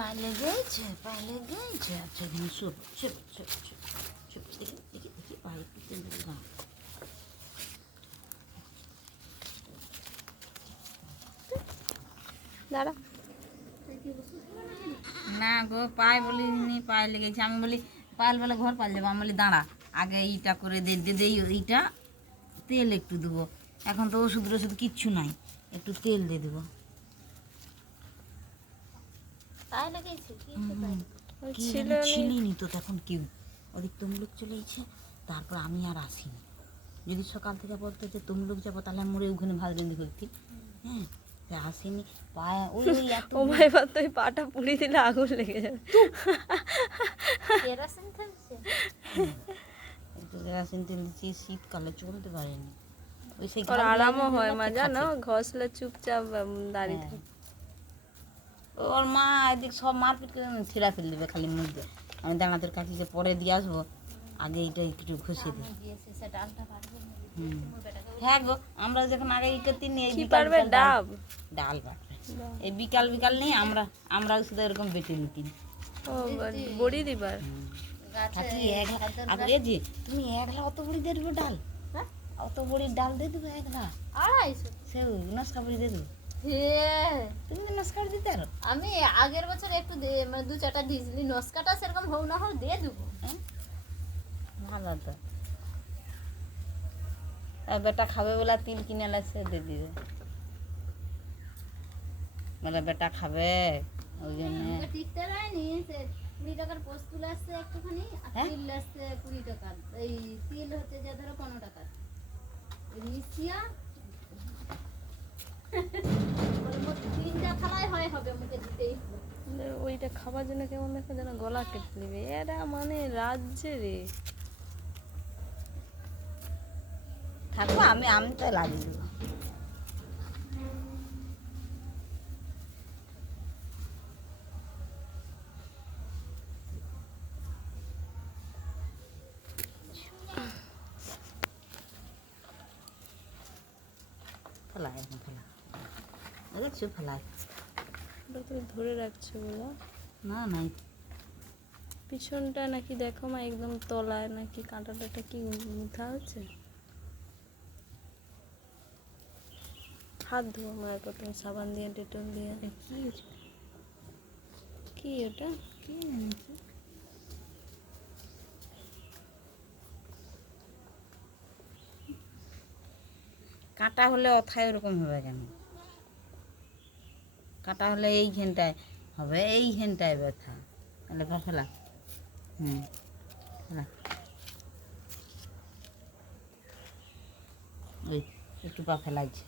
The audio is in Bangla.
পায়ে লেগেছে, পায়ে লেগেছে। আচ্ছা এখানে শুভ শুভ শুভ শুভ শুভ দেখি দেখি দেখি পায়ে একটু তেল দেবে গা। দাঁড়া। না গো পায়ে বলিনি, পায়ে লেগেছে। আমি বলি পায়েল বলে ঘর পাল যাবো। আমি বলি দাঁড়া আগে এইটা করে দে দেই, এইটা তেল একটু দেবো। এখন তো ওষুধ টষুধ কিচ্ছু নাই, একটু তেল দিয়ে দেবো। কি জানি ছিলিনি তো তখন কেউ, ওদিক তমলুক চলে গেছে। তারপর আমি আর আসিনি। যদি সকাল থেকে বলতো যে তমলুক যাবো তাহলে আমি ওখানে ভাত রেঁধে ফেলতি। হ্যাঁ তা আসিনি। পায়ে ওই ওই এত ও ভাই এবার তো ওই পাটা পুড়িয়ে দিলে আগুন লেগে যাবে। একটু কেরাসিন তেল দিচ্ছি, শীতকালে চলতে পারেনি। ওই সেই ওর ঘাল আরামও দিয়ে হয় মা, যাচ্ছে, জানো খাচ্ছে। ঘষলে চুপচাপ দাঁড়িয়ে হ্যাঁ। থাকে। ওর মা এদিক সব মারপিট করে ছিঁড়া ফেলে দেবে খালি মুখ দিয়ে। আমি দাঁড়া তোর কাছে পরে দিয়ে আসবো, আগে এইটা একটু ঘষে দিই। হ্যাঁ গো আমরা যখন আগে ই করতে নিই এই কি বিকাল পারবে? বিকাল ডাব ডাল বাটবে। এই বিকাল বিকাল নেই আমরাও শুধু এরকম বেটে নিতি। ও বড়ি দিবার। থাকলি একলা আগে যে তুমি একলা অত বড়ি দিয়ে দেবো ডাল, অত বড়ির ডাল দিয়ে দেবো একলা 250 সে নস্কা বড়ি দিয়ে দেবো। তুমি তো নস্কা বড়ি দিতে পারো। আমি আগের বছর একটু মানে 2-4টা দিয়েছিলি, নস্কাটা সেরকম হোক না হোক দিয়ে দেবো। ভালো তো। আর বেটা খাবে বলে তিল কিনে লাগছে দিয়ে দিবে, বলে বেটা খাবে ওই জন্য। আমাকে টিকতে দেয়নি, সে 20 টাকার পোস্ট তুলে আসছে একটুখানি, আর হ্যাঁ? তিল আসছে 20 টাকার। এই তিল হচ্ছে যে ধরো 15 টাকার। মিশিয়া তিনটা থালায় হবে, মুখে দিতেই হবে। ওইটা খাবার জন্য কেমন দেখো যেন গলা কেটে নেবে। এরা মানে রাজ্যে রে। থাকবো আমি আমি তো লাগিয়ে দেবো। ফেলাই এখন ফেলা, দেখছো ফেলাই। ওটা তুমি ধরে রাখছো বলো। না নাই পিছনটা নাকি দেখো মা একদম তলায় নাকি কাঁটাটা কি মুথা আছে। হাত ধোয়া মায়ের প্রথমে সাবান দিয়ে ডেটল দিয়ে। কি হয়েছে? কি ওটা? কি জানিস? কাঁটা হলে অথায় ওরকম হবে কেন? কাঁটা হলে এই ঘেনটায় হবে, এই ঘেনটায় ব্যথা। তাহলে ফেলা। ফেলা। ওই একটু পা ফেলাইছে।